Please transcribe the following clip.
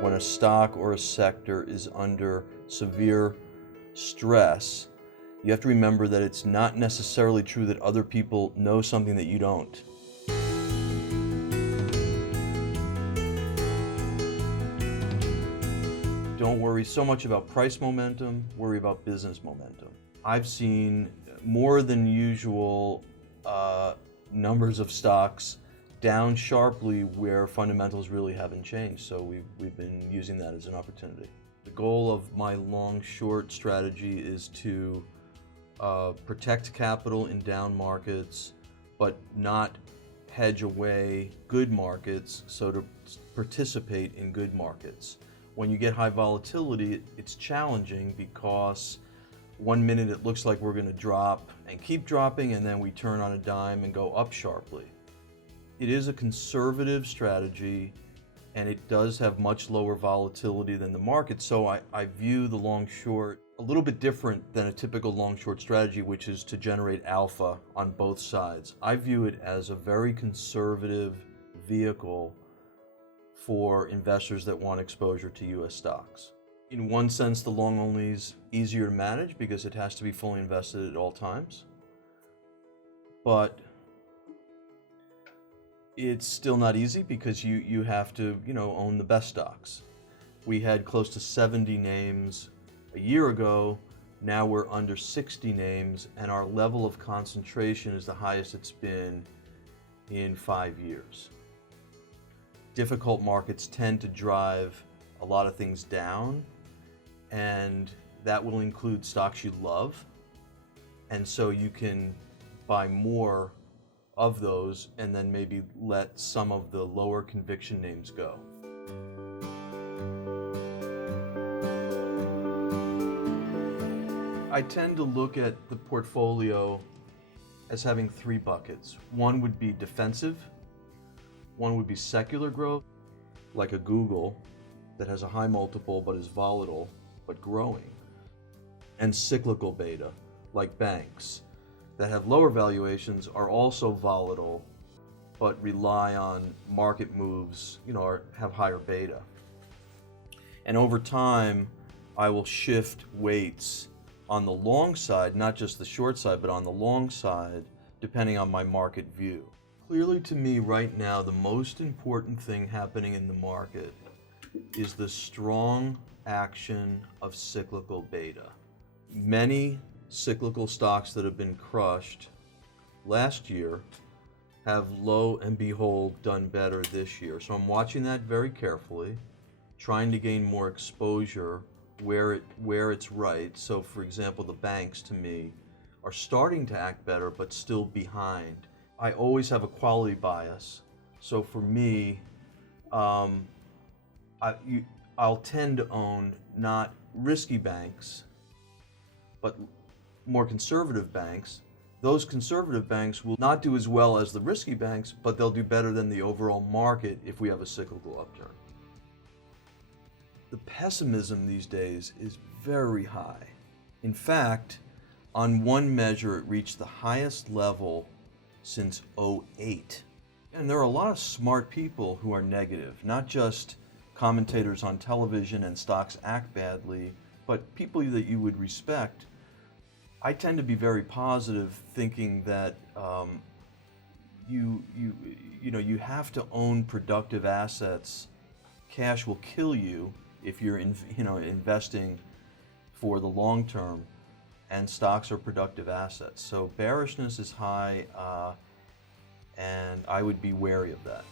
When a stock or a sector is under severe stress, you have to remember that it's not necessarily true that other people know something that you don't. Don't worry so much about price momentum, worry about business momentum. I've seen more than usual numbers of stocks down sharply where fundamentals really haven't changed, so we've been using that as an opportunity. The goal of my long-short strategy is to protect capital in down markets, but not hedge away good markets, so to participate in good markets. When you get high volatility, it's challenging because 1 minute it looks like we're going to drop and keep dropping, and then we turn on a dime and go up sharply. It is a conservative strategy, and it does have much lower volatility than the market, so I view the long-short a little bit different than a typical long-short strategy, which is to generate alpha on both sides. I view it as a very conservative vehicle for investors that want exposure to US stocks. In one sense, the long only is easier to manage because it has to be fully invested at all times. But it's still not easy because you have to, own the best stocks. We had close to 70 names a year ago. Now we're under 60 names, and our level of concentration is the highest it's been in 5 years. Difficult markets tend to drive a lot of things down, and that will include stocks you love, and so you can buy more of those and then maybe let some of the lower conviction names go. I tend to look at the portfolio as having 3 buckets. One would be defensive, one would be secular growth, like a Google that has a high multiple but is volatile but growing, and cyclical beta, like banks that have lower valuations, are also volatile but rely on market moves, or have higher beta. And over time, I will shift weights on the long side, not just the short side, but on the long side, depending on my market view. Clearly to me right now, the most important thing happening in the market is the strong action of cyclical beta. Many cyclical stocks that have been crushed last year have, lo and behold, done better this year. So I'm watching that very carefully, trying to gain more exposure where it's right. So for example, the banks to me are starting to act better but still behind. I always have a quality bias. So for me, I'll tend to own not risky banks, but more conservative banks. Those conservative banks will not do as well as the risky banks, but they'll do better than the overall market if we have a cyclical upturn. The pessimism these days is very high. In fact, on one measure, it reached the highest level since '08. And there are a lot of smart people who are negative, not just commentators on television and stocks act badly, but people that you would respect. I tend to be very positive, thinking that you have to own productive assets. Cash will kill you if you're investing for the long term, and stocks are productive assets. So bearishness is high, and I would be wary of that.